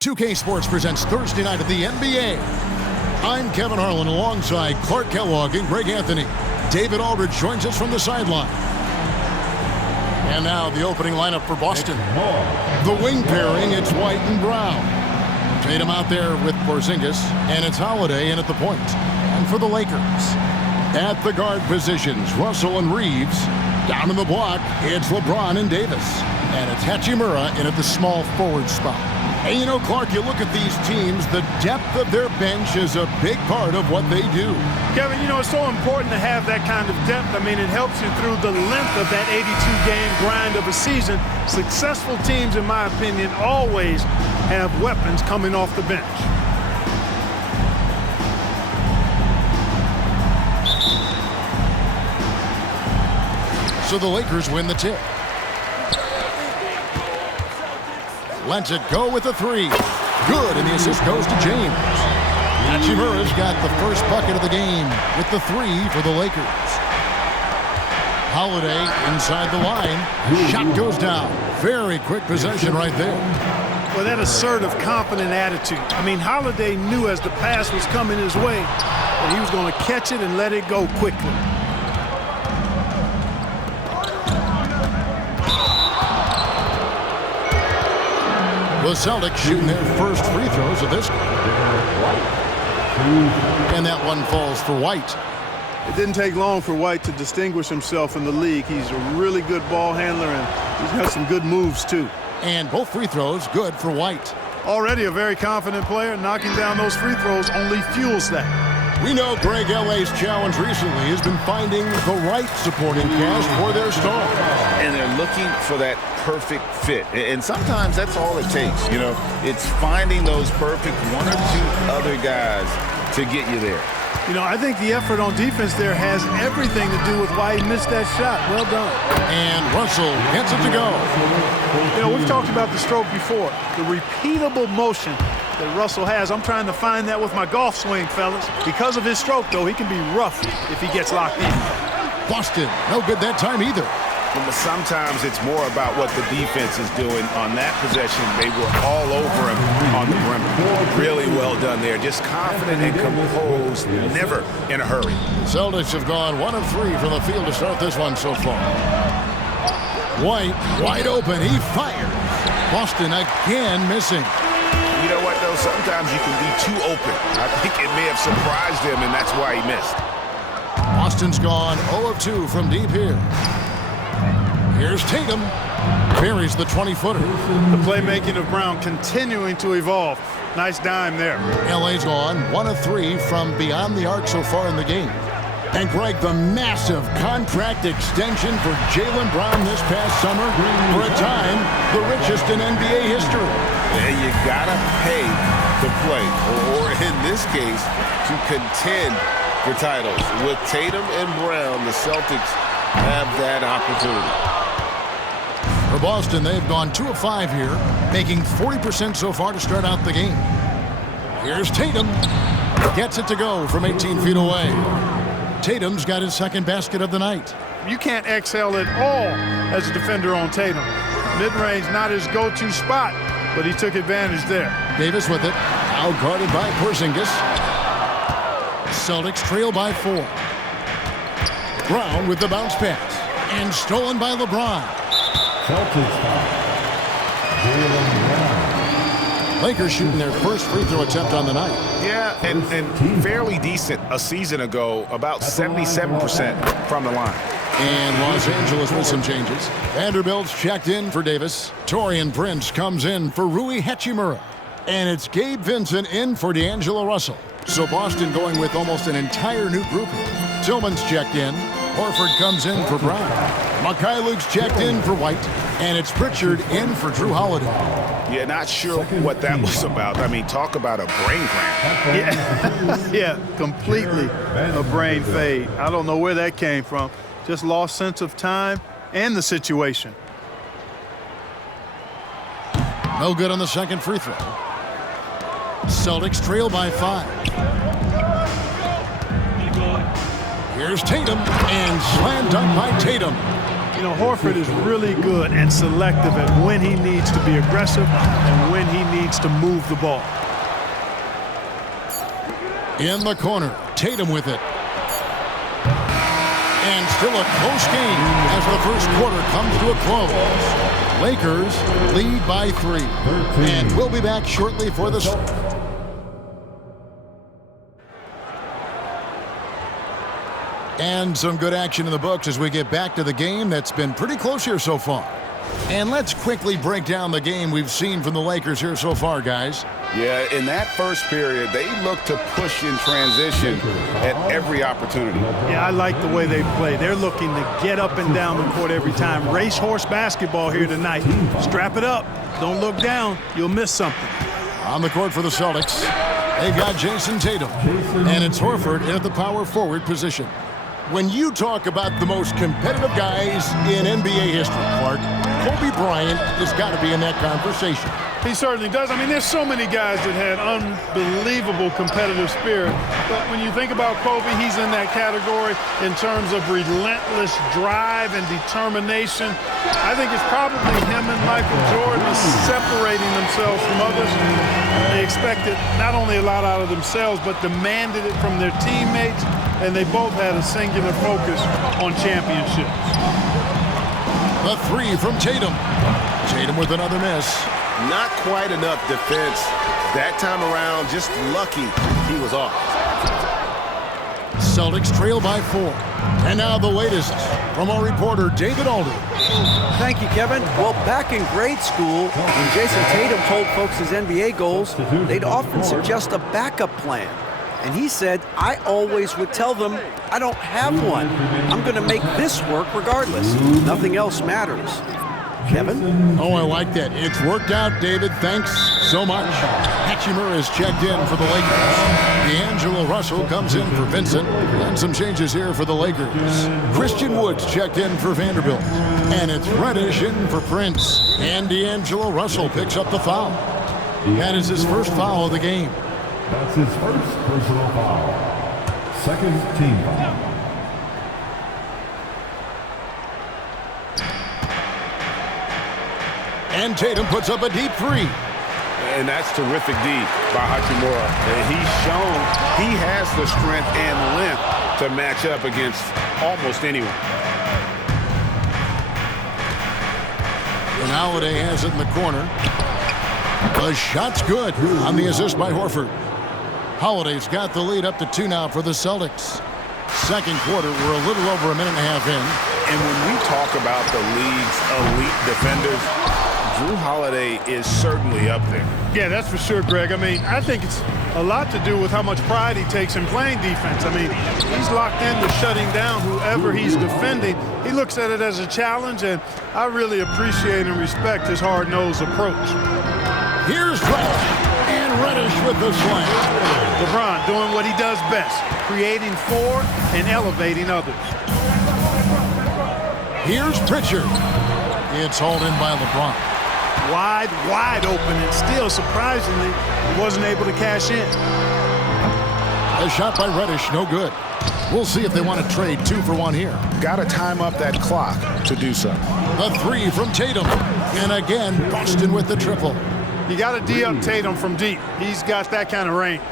2K Sports presents Thursday night of the NBA. I'm Kevin Harlan alongside Clark Kellogg and Greg Anthony. David Aldridge joins us from the sideline. And now the opening lineup for Boston. The wing pairing, it's White and Brown. Tatum out there with Porzingis, and it's Holiday in at the point. And for the Lakers, at the guard positions, Russell and Reeves. Down in the block, it's LeBron and Davis. And it's Hachimura in at the small forward spot. And you know, Clark, you look at these teams, the depth of their bench is a big part of what they do. Kevin, you know, it's so important to have that kind of depth. I mean, it helps you through the length of that 82-game grind of a season. Successful teams, in my opinion, always have weapons coming off the bench. So the Lakers win the tip. Lets it go with a three. Good, and the assist goes to James. Hachimura's got the first bucket of the game with the three for the Lakers. Holiday inside the line. Shot goes down. Very quick possession right there. Well, that assertive, confident attitude. I mean, Holiday knew as the pass was coming his way that he was going to catch it and let it go quickly. The Celtics shooting their first free throws of this game. And that one falls for White. It didn't take long for White to distinguish himself in the league. He's a really good ball handler, and he's got some good moves, too. And both free throws good for White. Already a very confident player. Knocking down those free throws only fuels that. We know Greg L.A.'s challenge recently has been finding the right supporting cast for their stars. And they're looking for that perfect fit. And sometimes that's all it takes, you know. It's finding those perfect one or two other guys to get you there. You know, I think the effort on defense there has everything to do with why he missed that shot. Well done. And Russell gets it to go. You know, we've talked about the stroke before. The repeatable motion that Russell has. I'm trying to find that with my golf swing, fellas. Because of his stroke, though, he can be rough if he gets locked in. Boston, no good that time either. But sometimes it's more about what the defense is doing on that possession. They were all over him on the rim. Really well done there. Just confident and composed, never in a hurry. Celtics have gone 1 of 3 from the field to start this one so far. White, wide open, he fires. Boston again missing. You know what, though? Sometimes you can be too open. I think it may have surprised him, and that's why he missed. Boston's gone 0 of 2 from deep here. Here's Tatum. Buries the 20-footer. The playmaking of Brown continuing to evolve. Nice dime there. LA's gone 1 of 3 from beyond the arc so far in the game. And Greg, the massive contract extension for Jaylen Brown this past summer, for a time, the richest in NBA history. And you gotta pay to play, or in this case, to contend for titles. With Tatum and Brown, the Celtics have that opportunity. For Boston, they've gone 2 of 5 here, making 40% so far to start out the game. Here's Tatum. Gets it to go from 18 feet away. Tatum's got his second basket of the night. You can't exhale at all as a defender on Tatum. Mid-range not his go-to spot, but he took advantage there. Davis with it. Out guarded by Porzingis. Celtics trail by 4. Brown with the bounce pass. And stolen by LeBron. Lakers shooting their first free throw attempt on the night. Yeah, and fairly decent a season ago, about 77% from the line. And Los Angeles with some changes. Vanderbilt's checked in for Davis. Taurean Prince comes in for Rui Hachimura. And it's Gabe Vincent in for D'Angelo Russell. So Boston going with almost an entire new grouping. Tillman's checked in. Horford comes in for Brown. Mikhailuk's checked in for White. And it's Pritchard in for Drew Holiday. Yeah, not sure what that was about. I mean, talk about a brain cramp. Yeah, yeah, completely a brain fade. I don't know where that came from. Just lost sense of time and the situation. No good on the second free throw. Celtics trail by 5. Here's Tatum, and slam dunk by Tatum. You know, Horford is really good and selective at when he needs to be aggressive and when he needs takes to move the ball. In the corner, Tatum with it. And still a close game as the first quarter comes to a close. Lakers lead by 3. And we'll be back shortly for the... And some good action in the books as we get back to the game that's been pretty close here so far. And let's quickly break down the game we've seen from the Lakers here so far, guys. Yeah, in that first period, they looked to push in transition at every opportunity. Yeah, I like the way they play. They're looking to get up and down the court every time. Racehorse basketball here tonight. Strap it up. Don't look down. You'll miss something. On the court for the Celtics, they've got Jason Tatum. And it's Horford at the power forward position. When you talk about the most competitive guys in NBA history, Clark, Kobe Bryant has got to be in that conversation. He certainly does. I mean, there's so many guys that had unbelievable competitive spirit. But when you think about Kobe, he's in that category in terms of relentless drive and determination. I think it's probably him and Michael Jordan separating themselves from others. They expected not only a lot out of themselves, but demanded it from their teammates. And they both had a singular focus on championships. The 3 from Tatum. Tatum with another miss. Not quite enough defense. That time around, just lucky he was off. Celtics trail by 4. And now the latest from our reporter, David Aldridge. Thank you, Kevin. Well, back in grade school, when Jason Tatum told folks his NBA goals, they'd often suggest a backup plan. And he said, I always would tell them, I don't have one. I'm going to make this work regardless. Nothing else matters. Kevin? Oh, I like that. It's worked out, David. Thanks so much. Hachimura is checked in for the Lakers. D'Angelo Russell comes in for Vincent. And some changes here for the Lakers. Christian Wood's checked in for Vanderbilt. And it's Reddish in for Prince. And D'Angelo Russell picks up the foul. That is his first foul of the game. That's his first personal foul. Second team foul. And Tatum puts up a deep 3. And that's terrific D by Hachimura. He's shown he has the strength and length to match up against almost anyone. And Holiday has it in the corner. The shot's good on the assist by Horford. Holiday's got the lead up to 2 now for the Celtics. Second quarter, we're a little over a minute and a half in. And when we talk about the league's elite defenders, Drew Holiday is certainly up there. Yeah, that's for sure, Greg. I mean, I think it's a lot to do with how much pride he takes in playing defense. I mean, he's locked into shutting down whoever he's defending. He looks at it as a challenge, and I really appreciate and respect his hard-nosed approach. Here's Reddish, and Reddish with the slam. LeBron doing what he does best, creating for and elevating others. Here's Pritchard. It's hauled in by LeBron. Wide open, and still, surprisingly, he wasn't able to cash in. A shot by Reddish, no good. We'll see if they want to trade 2 for 1 here. Got to time up that clock to do so. The 3 from Tatum. And again, Boston with the triple. You got to D-up Tatum from deep. He's got that kind of range.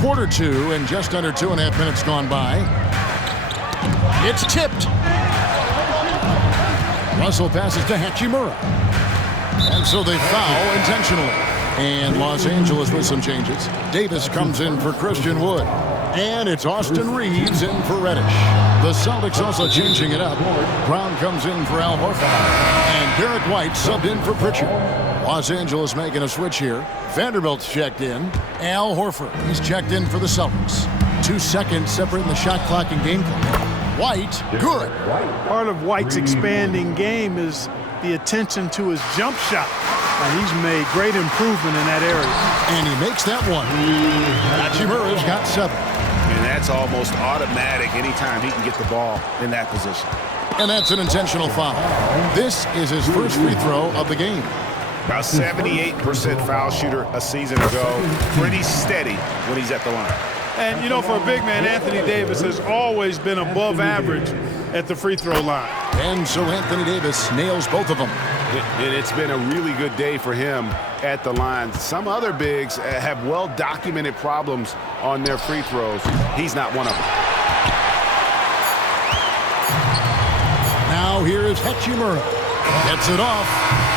Quarter 2 and just under 2.5 minutes gone by. It's tipped. Russell passes to Hachimura. And so they foul intentionally. And Los Angeles with some changes. Davis comes in for Christian Wood. And it's Austin Reeves in for Reddish. The Celtics also changing it up. Brown comes in for Al Horford. And Derek White subbed in for Pritchard. Los Angeles making a switch here. Vanderbilt's checked in. Al Horford, he's checked in for the Celtics. 2 seconds separating the shot clock and game clock. White, good. Part of White's expanding game is the attention to his jump shot. And he's made great improvement in that area. And he makes that one. Hachimura's got 7. And that's almost automatic anytime he can get the ball in that position. And that's an intentional foul. This is his first free throw of the game. About 78% foul shooter a season ago. Pretty steady when he's at the line. And, you know, for a big man, Anthony Davis has always been above average at the free throw line. And so Anthony Davis nails both of them. And it's been a really good day for him at the line. Some other bigs have well-documented problems on their free throws. He's not one of them. Now here is Hachimura. Gets it off,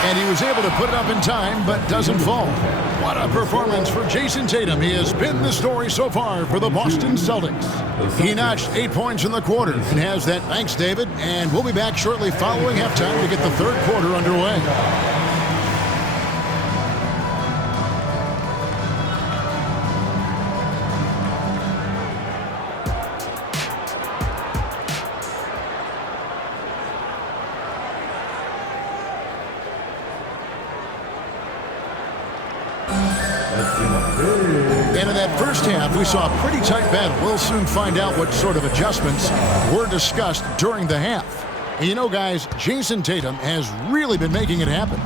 and he was able to put it up in time, but doesn't fall. What a performance for Jason Tatum. He has been the story so far for the Boston Celtics. He notched 8 points in the quarter and has that. Thanks, David. And we'll be back shortly following halftime to get the third quarter underway. And in that first half, we saw a pretty tight battle. We'll soon find out what sort of adjustments were discussed during the half. And you know, guys, Jason Tatum has really been making it happen.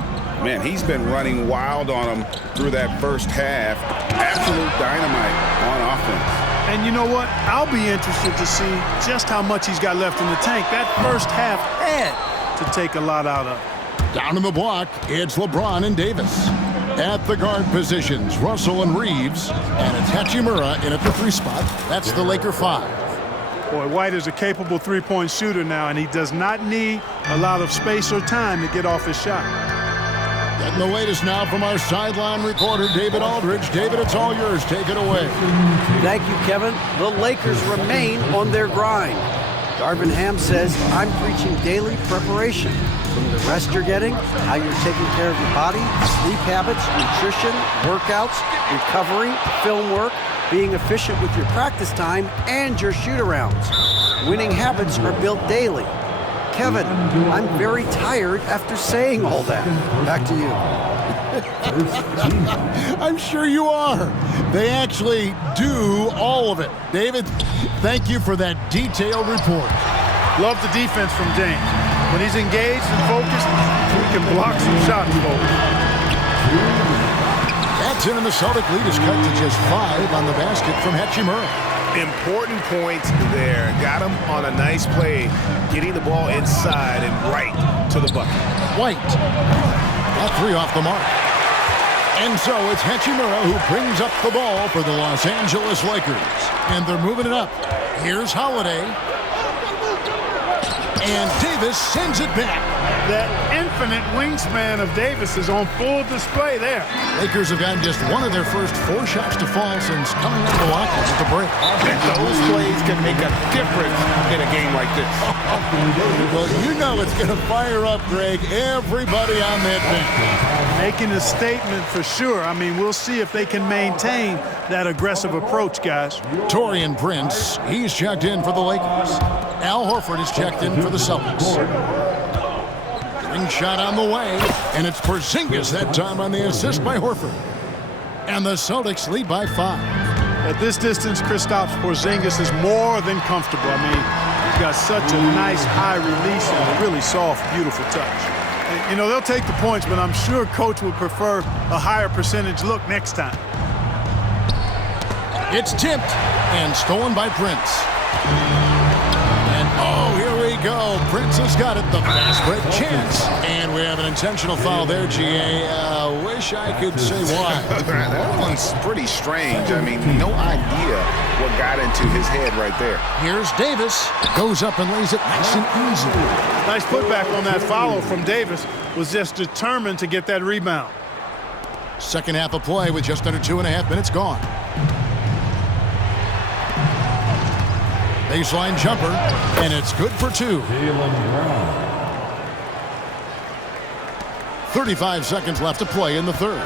Man, he's been running wild on him through that first half. Absolute dynamite on offense. And you know what? I'll be interested to see just how much he's got left in the tank. That first half had to take a lot out of. Down in the block, it's LeBron and Davis. At the guard positions, Russell and Reeves. And it's Hachimura in at the 3 spot. That's the Laker 5. Boy, White is a capable three-point shooter now, and he does not need a lot of space or time to get off his shot. Getting the latest now from our sideline reporter, David Aldridge. David, it's all yours. Take it away. Thank you, Kevin. The Lakers remain on their grind. Darvin Ham says, I'm preaching daily preparation. From the rest you're getting, how you're taking care of your body, sleep habits, nutrition, workouts, recovery, film work, being efficient with your practice time, and your shoot-arounds. Winning habits are built daily. Kevin, I'm very tired after saying all that. Back to you. I'm sure you are. They actually do all of it. David, thank you for that detailed report. Love the defense from James. When he's engaged and focused, we can block some shots, folks. That's in, and the Celtic lead is cut to just 5 on the basket from Hachimura. Important points there. Got him on a nice play, getting the ball inside and right to the bucket. White. That 3 off the mark. And so it's Hachimura who brings up the ball for the Los Angeles Lakers. And they're moving it up. Here's Holiday. And Davis sends it back. That infinite wingspan of Davis is on full display there. Lakers have gotten just one of their first 4 shots to fall since coming out of the lockers at the break. Those plays can make a difference in a game like this. Well, you know it's going to fire up, Greg, everybody on that bench. Making a statement for sure. I mean, we'll see if they can maintain that aggressive approach, guys. Taurean Prince, he's checked in for the Lakers. Al Horford is checked in for the Celtics. Ring shot on the way, and it's Porzingis that time on the assist by Horford. And the Celtics lead by 5. At this distance, Kristaps Porzingis is more than comfortable. I mean, he's got such a nice high release and a really soft, beautiful touch. You know, they'll take the points, but I'm sure Coach would prefer a higher percentage look next time. It's tipped and stolen by Prince. And oh, here we go. Prince has got it. The fast break chance. And we have an intentional foul there, GA. Wish I could say why. That one's pretty strange. I mean, no idea what got into his head right there. Here's Davis. Goes up and lays it nice and easy. Nice putback on that follow from Davis. Was just determined to get that rebound. Second half of play with just under 2.5 minutes gone. Baseline jumper, and it's good for 2. 35 seconds left to play in the third.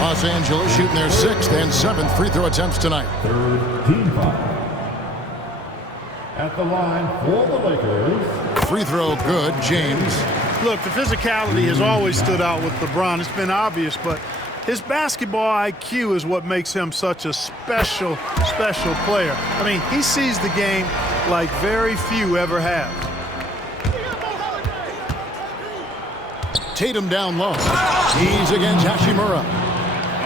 Los Angeles shooting their 6th and 7th free throw attempts tonight. Third team foul. At the line for the Lakers. Free throw good, James. Look, the physicality has always stood out with LeBron. It's been obvious, but his basketball IQ is what makes him such a special player. I mean, he sees the game like very few ever have. Tatum down low. He's against Hachimura.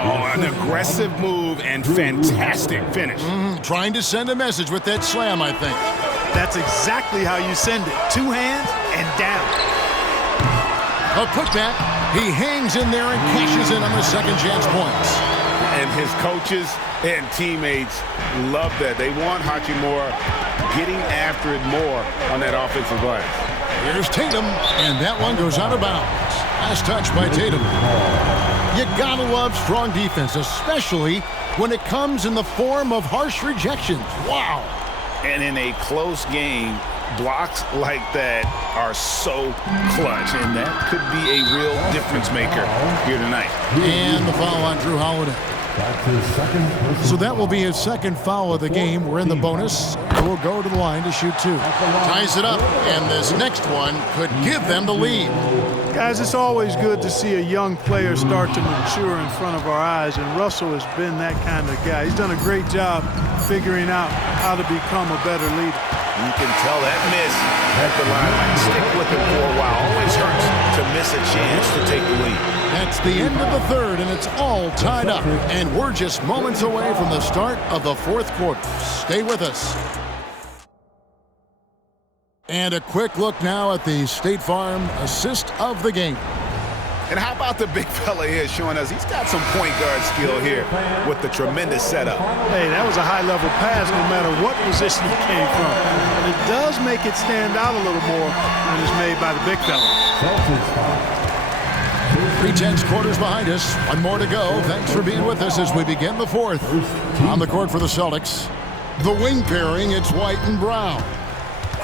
Oh, an aggressive move and fantastic finish. Trying to send a message with that slam, I think. That's exactly how you send it. 2 hands and down. A putback. He hangs in there and cashes in on the second chance points. And his coaches and teammates love that. They want Hachimura getting after it more on that offensive glass. Here's Tatum, and that one goes out of bounds. Last touch by Tatum. You gotta love strong defense, especially when it comes in the form of harsh rejections. Wow. And in a close game, blocks like that are so clutch, and that could be a real difference maker here tonight. And the foul on Drew Holiday. So that will be his second foul of the game. We're in the bonus. We'll go to the line to shoot 2. Ties it up, and this next one could give them the lead. Guys, it's always good to see a young player start to mature in front of our eyes, and Russell has been that kind of guy. He's done a great job figuring out how to become a better leader. You can tell that miss at the line might stick with him for a while. Always hurts to miss a chance to take the lead. That's the end of the third, and it's all tied up. And we're just moments away from the start of the fourth quarter. Stay with us. And a quick look now at the State Farm assist of the game. And how about the big fella here showing us he's got some point guard skill here with the tremendous setup. Hey, that was a high-level pass no matter what position it came from. And it does make it stand out a little more when it's made by the big fella. 3-10 quarters behind us. One more to go. Thanks for being with us as we begin the fourth. On the court for the Celtics, the wing pairing, it's White and Brown.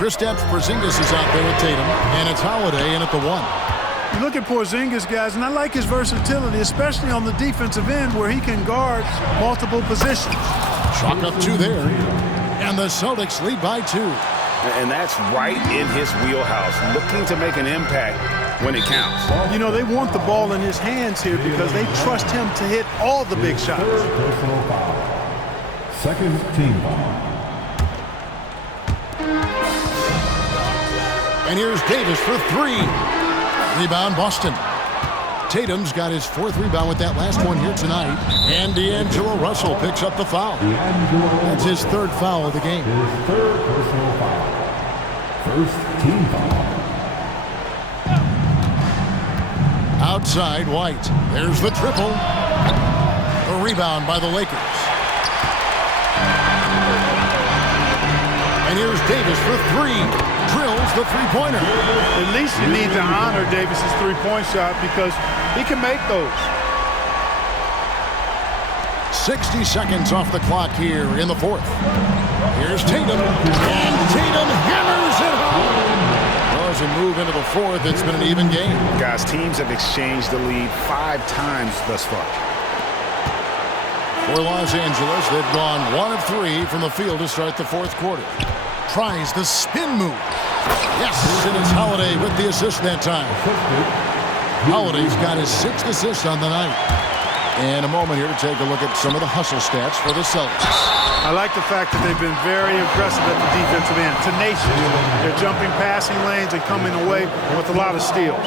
Kristaps Porzingis is out there with Tatum, and it's Holiday in at the 1. You look at Porzingis, guys, and I like his versatility, especially on the defensive end where he can guard multiple positions. Chalk up 2 there, and the Celtics lead by 2. And that's right in his wheelhouse, looking to make an impact when it counts. You know, they want the ball in his hands here because they trust him to hit all the big shots. Personal foul. Second team foul. And here's Davis for 3. Rebound, Boston. Tatum's got his 4th rebound with that last one here tonight. And D'Angelo Russell picks up the foul. That's his 3rd foul of the game. His 3rd personal foul. First team foul. Outside, White. There's the triple. A rebound by the Lakers. And here's Davis for 3. Drills the three-pointer. At least you need to honor Davis's three-point shot because he can make those. 60 seconds off the clock here in the fourth. Here's Tatum. And Tatum hammers it home. Well, as we move into the fourth, it's been an even game. Guys, teams have exchanged the lead 5 times thus far. For Los Angeles, they've gone 1 of 3 from the field to start the fourth quarter. Tries the spin move. Yes, and it's Holiday with the assist that time. Holiday's got his 6th assist on the night. And a moment here to take a look at some of the hustle stats for the Celtics. I like the fact that they've been very aggressive at the defensive end. Tenacious. They're jumping passing lanes and coming away with a lot of steals.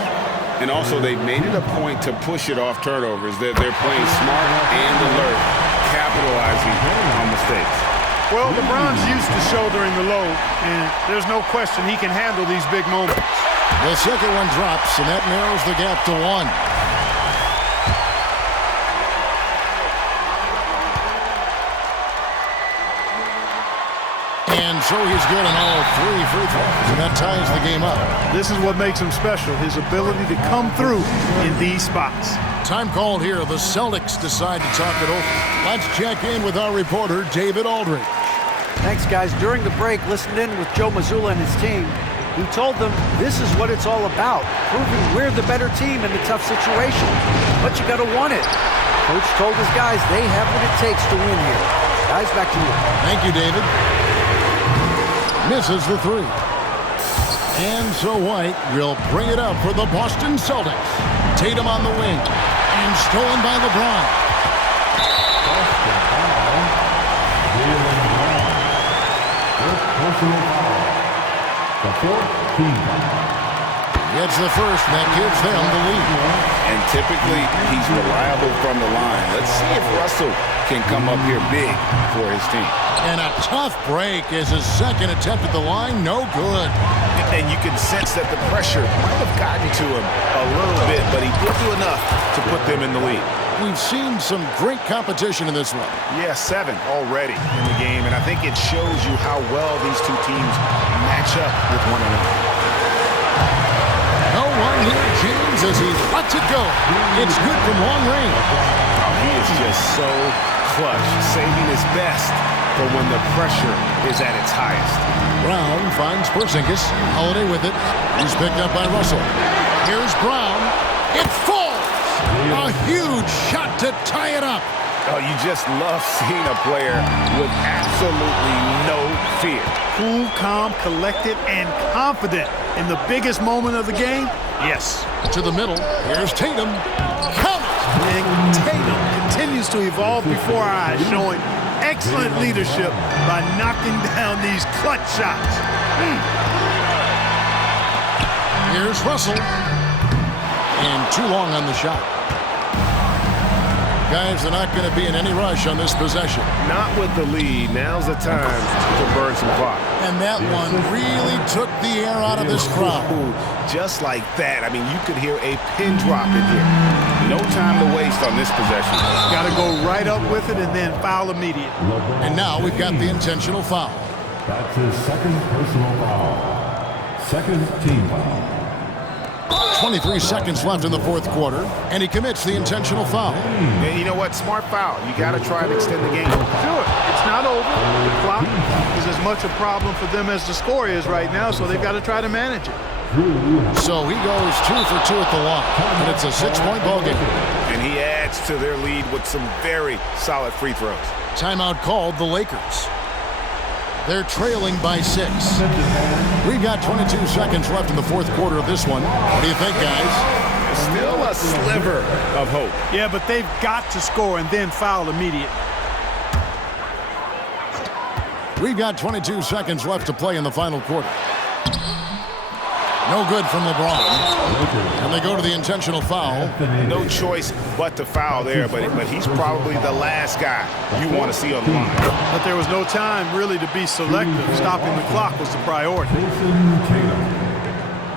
And also, they've made it a point to push it off turnovers. They're playing smart and alert, capitalizing on mistakes. Well, LeBron's used to shouldering the load, and there's no question he can handle these big moments. The second one drops, and that narrows the gap to 1. And so he's good on all 3 free throws, and that ties the game up. This is what makes him special, his ability to come through in these spots. Time called here. The Celtics decide to talk it over. Let's check in with our reporter, David Aldridge. Thanks, guys. During the break, listened in with Joe Mazzulla and his team. He told them this is what it's all about, proving we're the better team in a tough situation. But you got to want it. Coach told his guys they have what it takes to win here. Guys, back to you. Thank you, David. Misses the 3. And so White will bring it up for the Boston Celtics. Tatum on the wing. And stolen by LeBron. It's the first that gives them the lead. And typically, he's reliable from the line. Let's see if Russell can come up here big for his team. And a tough break is his second attempt at the line. No good. And you can sense that the pressure might have gotten to him a little bit, but he did do enough to put them in the lead. We've seen some great competition in this one. Yeah, 7 already in the game, and I think it shows you how well these two teams match up with one another. No one here, James, as he lets it go. It's good from long range. Oh, he is just so clutch, saving his best for when the pressure is at its highest. Brown finds Porzingis. Holiday with it. He's picked up by Russell. Here's Brown. It falls. A huge shot to tie it up. Oh, you just love seeing a player with absolutely no fear. Cool, calm, collected, and confident in the biggest moment of the game. Yes. To the middle. Here's Tatum. Count it. And Tatum continues to evolve before our eyes, showing excellent leadership by knocking down these clutch shots. Here's Russell. And too long on the shot. Guys, they're not going to be in any rush on this possession. Not with the lead. Now's the time to burn some clock. And that one really took the air out of this crowd. Ooh, just like that. I mean, you could hear a pin drop in here. No time to waste on this possession. Got to go right up with it and then foul immediate. And now we've got the intentional foul. That's his second personal foul. Second team foul. 23 seconds left in the fourth quarter, and he commits the intentional foul. And you know what? Smart foul. You got to try and extend the game. Sure, it's not over. The clock is as much a problem for them as the score is right now, so they've got to try to manage it. So he goes 2 for 2 at the line, and it's a 6-point ballgame. And he adds to their lead with some very solid free throws. Timeout called the Lakers. They're trailing by 6. We've got 22 seconds left in the fourth quarter of this one. What do you think, guys? Still a sliver of hope. Yeah, but they've got to score and then foul immediate. We've got 22 seconds left to play in the final quarter. No good from LeBron. And they go to the intentional foul. No choice but to foul there, but he's probably the last guy you want to see on the line. But there was no time really to be selective. Stopping the clock was the priority. Jason Tatum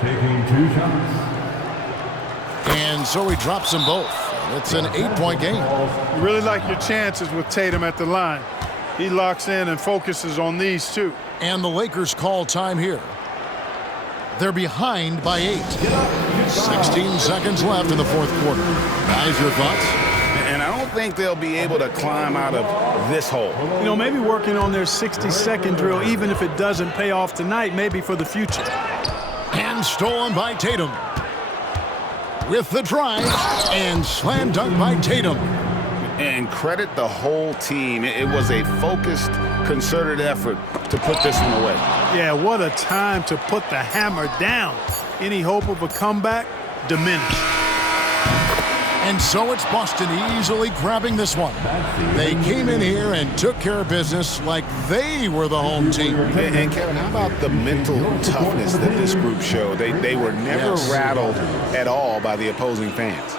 taking 2 shots. And so he drops them both. It's an 8-point game. You really like your chances with Tatum at the line. He locks in and focuses on these two. And the Lakers call time here. They're behind by 8. 16 seconds left in the fourth quarter. Guys, your thoughts? And I don't think they'll be able to climb out of this hole. You know, maybe working on their 60-second drill, even if it doesn't pay off tonight, maybe for the future. And stolen by Tatum. With the drive, and slam dunk by Tatum. And credit the whole team. It was a focused, concerted effort to put this one away. Yeah, what a time to put the hammer down. Any hope of a comeback diminished. And so it's Boston easily grabbing this one. They came in here and took care of business like they were the home team. And Kevin, how about the mental toughness that this group showed? They were never rattled at all by the opposing fans.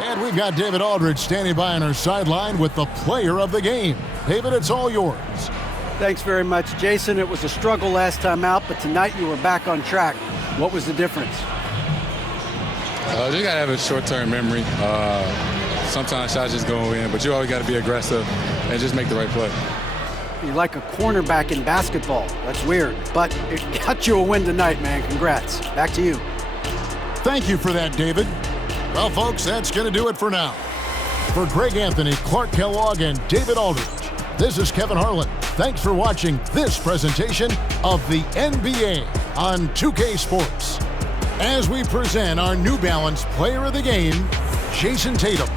And we've got David Aldridge standing by on our sideline with the player of the game. David, it's all yours. Thanks very much, Jason. It was a struggle last time out, but tonight you were back on track. What was the difference? You got to have a short-term memory. Sometimes shots just go in, but you always got to be aggressive and just make the right play. You're like a cornerback in basketball. That's weird, but it got you a win tonight, man. Congrats. Back to you. Thank you for that, David. Well, folks, that's going to do it for now. For Greg Anthony, Clark Kellogg, and David Aldridge, this is Kevin Harlan. Thanks for watching this presentation of the NBA on 2K Sports. As we present our New Balance Player of the Game, Jason Tatum.